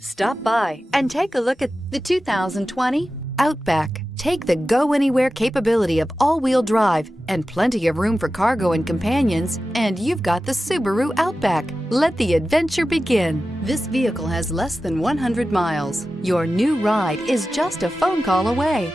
Stop by and take a look at the 2020 Outback. Take the go-anywhere capability of all-wheel drive and plenty of room for cargo and companions, and you've got the Subaru Outback. Let the adventure begin. This vehicle has less than 100 miles. Your new ride is just a phone call away.